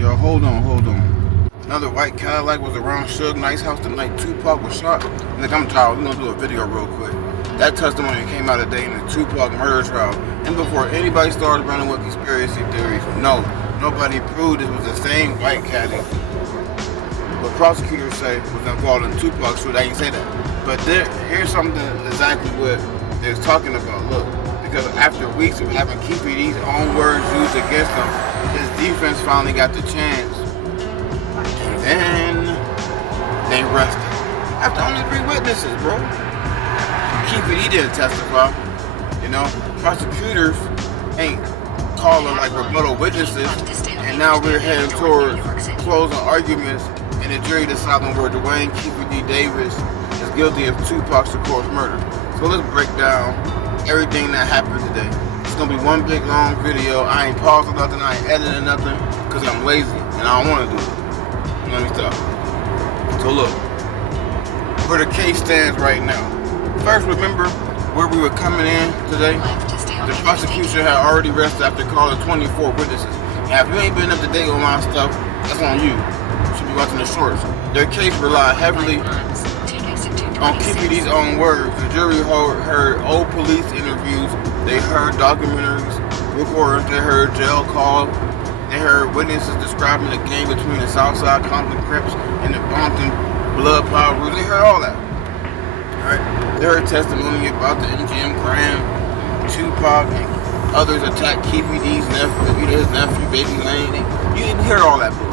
y'all. Hold on. Another white Cadillac was around Suge Knight's house the night Tupac was shot. Look, I'm tired. We're gonna do a video real quick. That testimony came out today in the Tupac murder trial. And before anybody started running with conspiracy theories, no, nobody proved it was the same white Cadillac. But prosecutors say was involved in Tupac shooting. I didn't say that. But here's something exactly what they're talking about. Look, because after weeks of having Keefe D's own words used against him, his defense finally got the chance. And then they arrested him. After only 3 witnesses, bro. Keefe D didn't testify. You know, prosecutors ain't calling like rebuttal witnesses. And now we're heading towards closing arguments. And the jury deciding where Duane Keefe D Davis is guilty of Tupac Shakur's murder. So let's break down everything that happened today. It's gonna be one big long video. I ain't pausing nothing, I ain't editing nothing, because I'm lazy and I don't want to do it. Let me stop. So look, where the case stands right now. First, remember where we were coming in today? The prosecution had already arrested after calling 24 witnesses. Now, if you ain't been up to date on my stuff, that's on you. Should be watching the shorts. Their case relied heavily on Keefe D's own words. The jury heard old police interviews, they heard documentaries, recordings, they heard jail calls, they heard witnesses describing the game between the Southside Compton Crips and the Compton Blood Power Groups. They heard all that. Right? They heard testimony about the MGM Grand, Tupac, and others attacked Keefe D's nephew, his nephew, Baby Lane. You didn't hear all that, bro.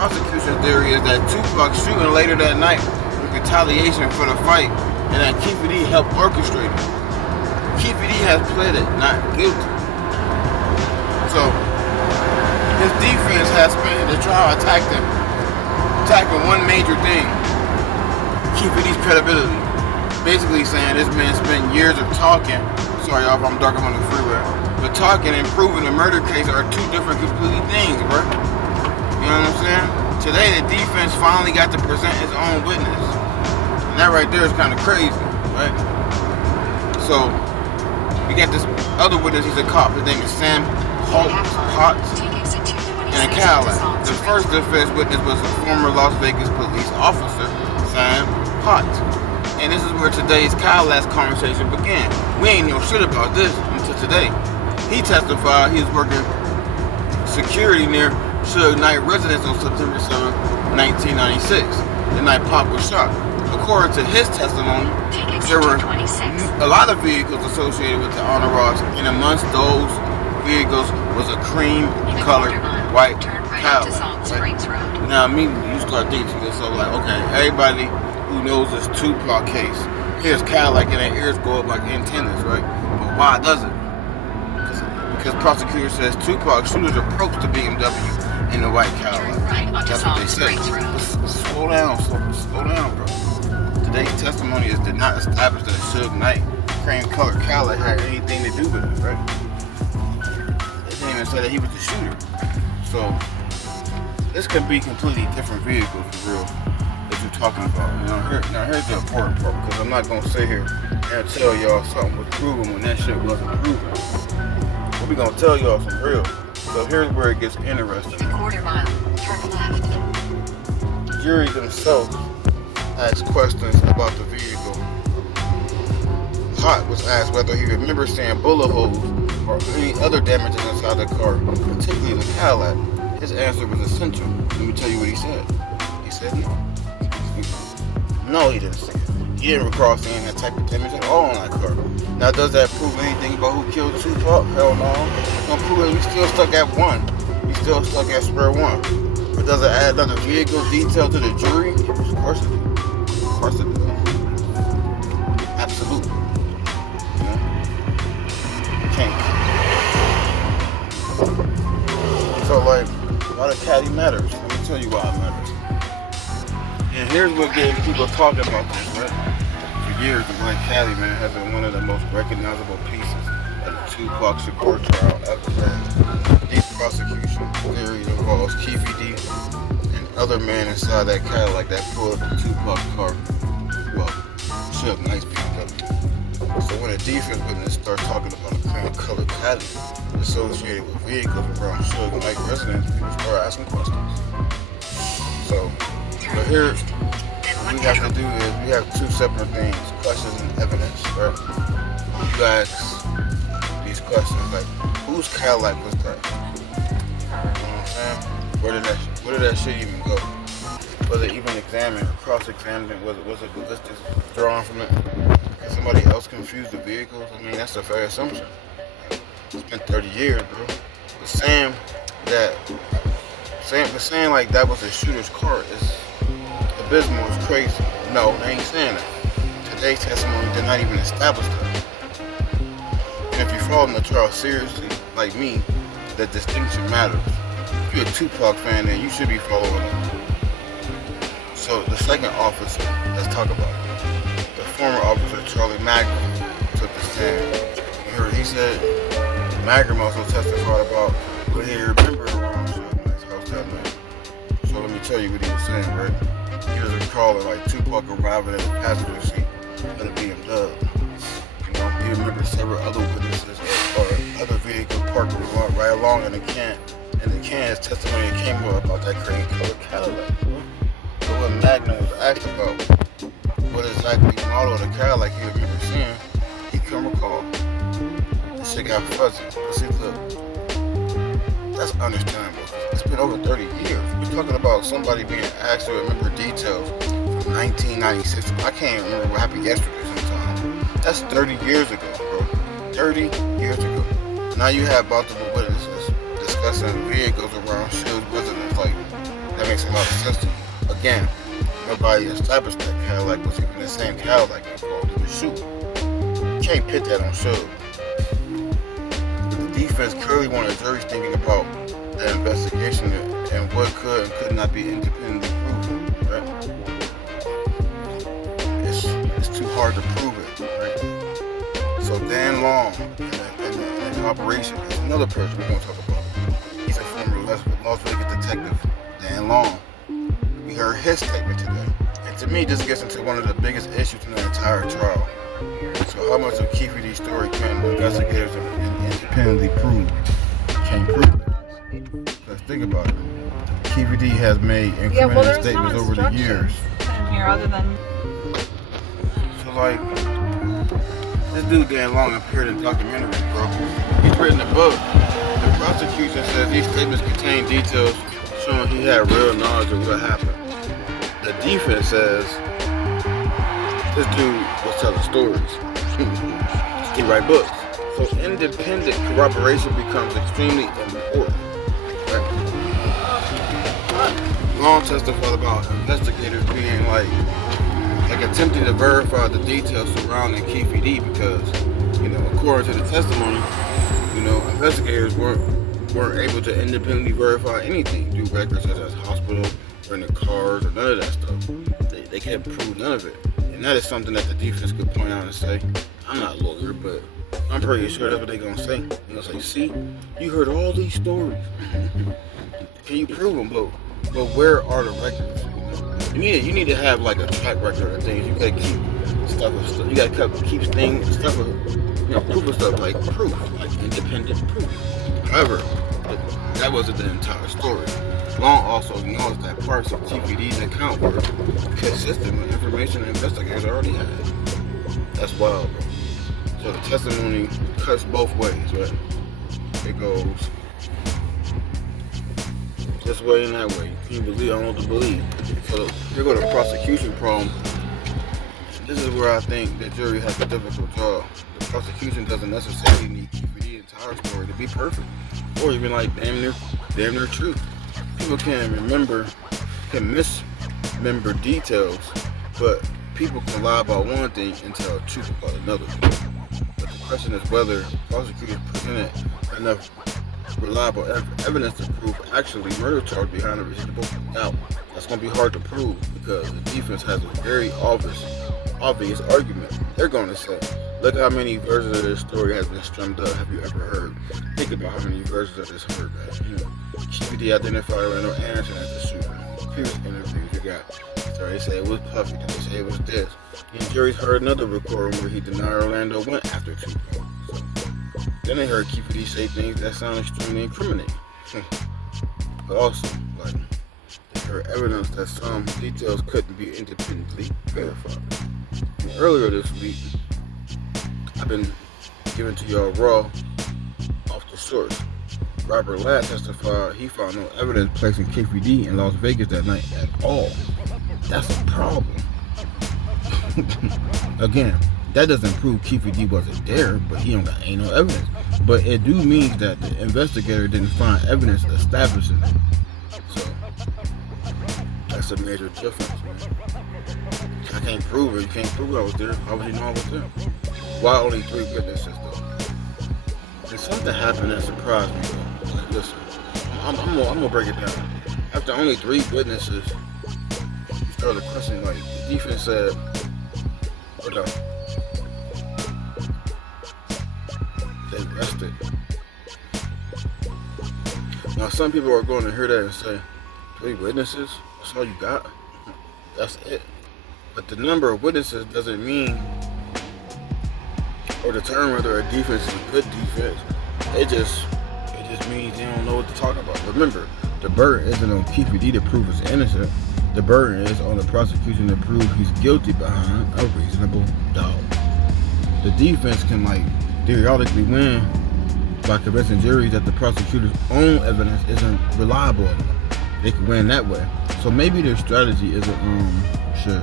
Prosecution's theory is that Tupac shooting later that night was retaliation for the fight, and that Keefe D helped orchestrate it. Keefe D has pleaded not guilty. So his defense has spent the trial attacking one major thing: Keefe D's credibility. Basically saying this man spent years of talking. Sorry y'all if I'm dark, I'm on the freeway. But talking and proving the murder case are 2 different completely things, bro. You know what I'm saying? Today the defense finally got to present his own witness. And that right there is kind of crazy, right? So, we got this other witness, he's a cop. His name is Sam Hyt in a Cadillac. The first defense witness was a former Las Vegas police officer, Sam Hyt. And this is where today's Cadillac's conversation began. We ain't know shit about this until today. He testified he was working security near Suge Knight residence on September 7, 1996, the night Pop was shot. According to his testimony, there were a lot of vehicles associated with the entourage, and amongst those vehicles was a cream-colored white Cadillac. Right? Now, immediately you start thinking to yourself, like, okay, everybody who knows this Tupac case hears Cadillac and their ears go up like antennas, right? But why does it? Because prosecutor says Tupac shooters approached the BMW in the white Cadillac. That's what they say. Slow down, bro. Today's testimony did not establish that Suge Knight cream-colored Cadillac had anything to do with it, right? They didn't even say that he was the shooter. So this could be completely different vehicles for real that you're talking about. Now here's the important part, because I'm not gonna sit here and tell y'all something was proven when that shit wasn't proven. But we gonna tell y'all some real. So here's where it gets interesting. Quarter mile, turn left. The jury themselves asked questions about the vehicle. Hyt was asked whether he remembers seeing bullet holes or any other damages inside the car, particularly the Cadillac. His answer was essential. Let me tell you what he said. He said no. No, he didn't see it. He didn't recall seeing that type of damage at all on that car. Now, does that prove anything about who killed Tupac? Hell no. It's gonna prove it. We still stuck at 1. We still stuck at square 1. But does it add another vehicle detail to the jury? Of course it does. Of course it does. Absolutely. You know? Can't. So, like, why the caddy matters? Let me tell you why it matters. And here's what gets people talking about this, right? For years, the Black Caddy, man, has been one of the most recognizable pieces of the Tupac Shakur trial ever heard. This prosecution theory involves Keefe D and other men inside that Cadillac that pulled up the Tupac car. Well, Suge Knight's BMW. So when a defense witness starts talking about a cream-colored Cadillac, associated with vehicles around Suge Knight residents, people start asking questions. So, but here, what we have to do is we have two separate things: questions and evidence, right? You ask these questions like, whose Cadillac was that? You know what I'm saying? Where did that shit even go? Was it even examined or cross-examined? Was it ballistics drawn from it? Did somebody else confuse the vehicles? I mean, that's a fair assumption. It's been 30 years, bro. But saying like that was a shooter's car is abysmal, is crazy. No, they ain't saying that. Today's testimony did not even establish that. And if you're following the trial seriously, like me, the distinction matters. If you're a Tupac fan, then you should be following it. So the second officer, let's talk about it. The former officer, Charlie Mangrum, took the stand. You heard he said, Mangrum also testified about what he remembered around Suge Knight's house that night. So let me tell you what he was saying, right? He was recalling like Tupac arriving in the passenger seat of the BMW. You know, he remembered several other witnesses or other vehicles parked right along in the can. And the can's testimony came up about that cream colored Cadillac. But when Magnum was asked about what exactly model of the Cadillac he remember seeing, he couldn't recall. This shit got fuzzy. But see, look, that's understandable. It's been over 30 years. We're talking about somebody being asked to remember details from 1996. I can't remember what happened yesterday sometimes. That's 30 years ago, bro. 30 years ago. Now you have multiple witnesses discussing vehicles around Suge's residence. Like, that makes a lot of sense to me. Again, nobody established that Cadillac was even the same Cadillac involved in the shoot. You can't pit that on Suge. The defense clearly wanted juries thinking about that investigation and what could and could not be independently proven, right? It's too hard to prove it, right? So Dan Long in the operation is another person we're going to talk about. He's a former Las Vegas detective, Dan Long. We heard his statement today. And to me, this gets into one of the biggest issues in the entire trial. So how much of Keefe D's story can investigators independently prove? Can't prove it. Let's think about it. Keefe D has made incriminating statements over the years. In here other than... So like, this dude Dan Long appeared in documentaries, bro. He's written a book. The prosecution says these statements contain details showing he had real knowledge of what happened. The defense says this dude was telling stories. He write books. So independent corroboration becomes extremely important. Right? Long testified about investigators being like attempting to verify the details surrounding Keefe D because, according to the testimony, investigators weren't able to independently verify anything through records such as hospital, rented cars, or none of that stuff. They can't prove none of it. And that is something that the defense could point out and say, I'm not a lawyer, but I'm pretty sure that's what they're going to say. They're going to say, see, you heard all these stories. Can you prove them? But where are the records? You need to have like a track record of things. You got to keep stuff. You got to keep things, stuff of, proof of stuff, like proof, like independent proof. However, that wasn't the entire story. Long also acknowledged that parts of Keefe D's account were consistent with information investigators already had. That's wild, bro. So the testimony cuts both ways, right? It goes this way and that way. Can you believe? I don't know what to believe. So here go the prosecution problem. This is where I think the jury has a difficult job. The prosecution doesn't necessarily need Keefe D's entire story to be perfect, or even like damn near true. People can misremember details, but people can lie about one thing and tell the truth about another. But the question is whether prosecutors presented enough reliable evidence to prove actually murder charge behind a reasonable doubt. That's going to be hard to prove because the defense has a very obvious argument. They're going to say, look how many versions of this story has been strummed up. Have you ever heard? Think about how many versions of this heard that. Keefe D identified Randall Anderson as the shooter. Previous interviews you got. So they say it was Puffy, then they say it was this. And juries heard another recording where he denied Orlando went after Tupac. So Then they heard Keefe D say things that sound extremely incriminating. But also, like, they heard evidence that some details couldn't be independently verified. And earlier this week, I've been giving to y'all raw off the source. Robert Ladd testified he found no evidence placing Keefe D in Las Vegas that night at all. That's a problem. Again, that doesn't prove Keefe D wasn't there, but he ain't no evidence. But it do mean that the investigator didn't find evidence establishing it. So that's a major difference, man. I can't prove it. You can't prove I was there. How would you know I was there? Why only 3 witnesses though? And something happened that surprised me though. Like, listen, I'm gonna break it down. After only 3 witnesses, you started questioning, like, the defense said, what up? They arrested. Now some people are going to hear that and say, 3 witnesses? That's all you got? That's it. But the number of witnesses doesn't mean or determine whether a defense is a good defense. It just means they don't know what to talk about. Remember, the burden isn't on Keefe D to prove he's innocent. The burden is on the prosecution to prove he's guilty behind a reasonable doubt. The defense can, like, theoretically win by convincing juries that the prosecutor's own evidence isn't reliable enough. They can win that way. So maybe their strategy isn't to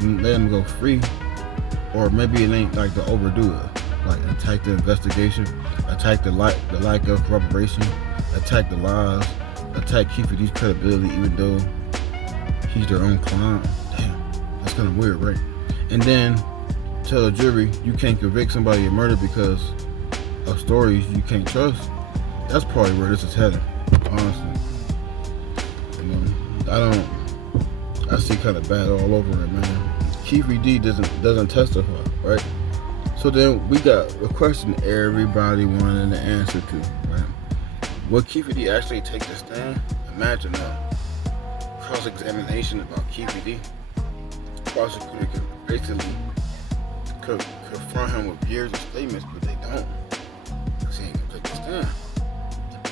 let them go free, or maybe it ain't like to overdo it, like attack the investigation, attack the lack of corroboration, attack the lies, attack Keefe D's credibility even though he's their own client. Damn, that's kind of weird, right? And then tell a jury you can't convict somebody of murder because of stories you can't trust. That's probably where this is heading, honestly. I see kind of bad all over it, man. Keefe D doesn't testify, right? So then we got a question everybody wanted an answer to, right? Will Keefe D actually take the stand? Imagine that. Cross-examination about Keefe D. The prosecutor could basically confront him with years of statements, but they don't. Because he ain't gonna take the stand.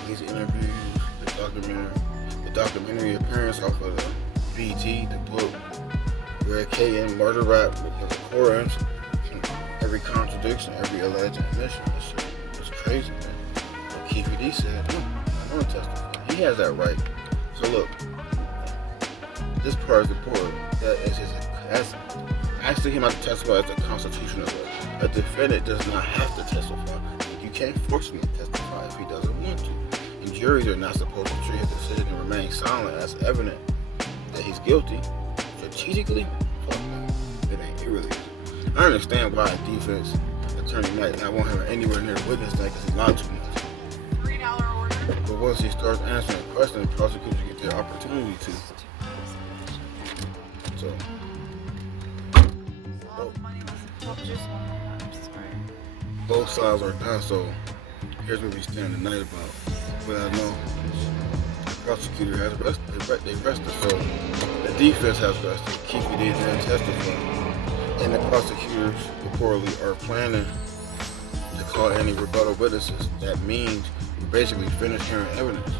These interviews, the documentary appearance off of the BT, the book, Red K and Murder Rap, the recordings, every contradiction, every alleged admission. It's crazy, man. But Keefe D said, no, I don't testify. He has that right. So look, this part is important. That's asking him not to testify as a constitutional right. A defendant does not have to testify. You can't force him to testify if he doesn't want to. And juries are not supposed to treat his decision and remain silent as evident that he's guilty. Strategically, fuck man. It really is. I understand why a defense attorney might not want him anywhere near witness that because he's not too much. $3 order. But once he starts answering questions, prosecutors get their opportunity to. So both sides are done, so here's where we stand tonight about what I know. The prosecutor has rested, so the defense has rested. Keefe D didn't testify. And the prosecutors reportedly are planning to call any rebuttal witnesses. That means we basically finished hearing evidence.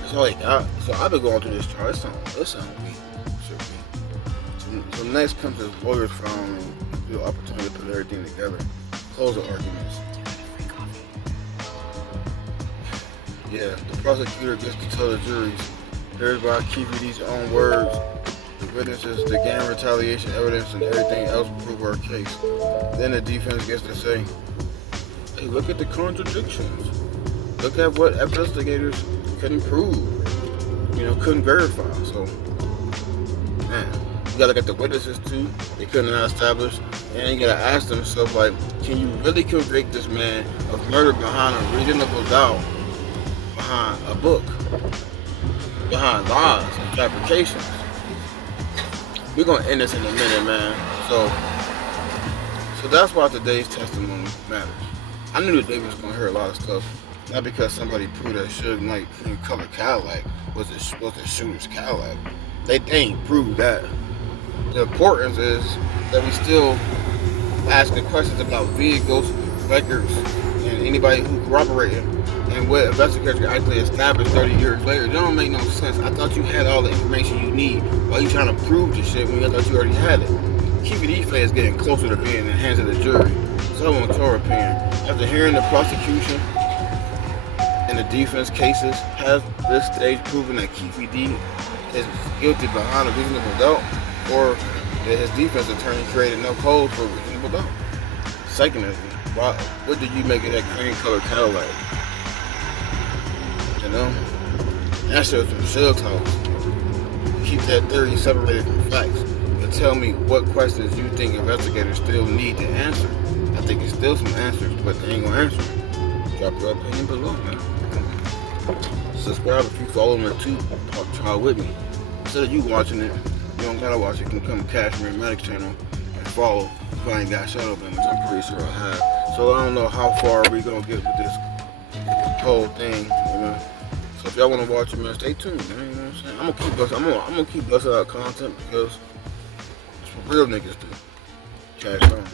That's all they got. So I've been going through this trial. It sounds weak. So next comes his lawyers found the opportunity to put everything together. Close the arguments. Yeah, the prosecutor gets to tell the juries, here's by Keefe D's own words, the witnesses, the gang retaliation evidence, and everything else prove our case. Then the defense gets to say, hey, look at the contradictions. Look at what investigators couldn't prove, couldn't verify. So, man, you gotta look at the witnesses too. They couldn't establish. And you gotta ask themselves, like, can you really convict this man of murder behind a reasonable doubt, behind a book, behind lies and fabrications? We're gonna end this in a minute, man. So that's why today's testimony matters. I knew that they was gonna hear a lot of stuff, not because somebody proved that Suge Knight cream color Cadillac was the shooter's Cadillac. They ain't proved that. The importance is that we still asking questions about vehicles records and anybody who corroborated and what investigators actually established 30 years later. It don't make no sense. I thought you had all the information you need while you trying to prove this shit when you thought you already had it. Keefe D is getting closer to being in the hands of the jury. So I want your opinion. After hearing the prosecution and the defense cases, has this stage proven that Keefe D is guilty behind a reasonable doubt, or that his defense attorney created no code for reasonable doubt? Secondly, what do you make of that cream colored Cadillac? You know? That shit was some Suge talk. Keep that theory separated from facts. And tell me what questions you think investigators still need to answer. I think it's still some answers, but they ain't gonna answer. Drop your opinion below, man. Subscribe if you follow the TUPAC trial with me. Instead of you watching it, you don't gotta watch it. You can come to Cashmere Medics channel and follow if I ain't got shadow ban, which I'm pretty sure I have. So I don't know how far we gonna get with this whole thing, you know. So if y'all wanna watch it, man, stay tuned, man. You know what I'm saying? I'm gonna keep busting out content because it's what real niggas do. Cash on.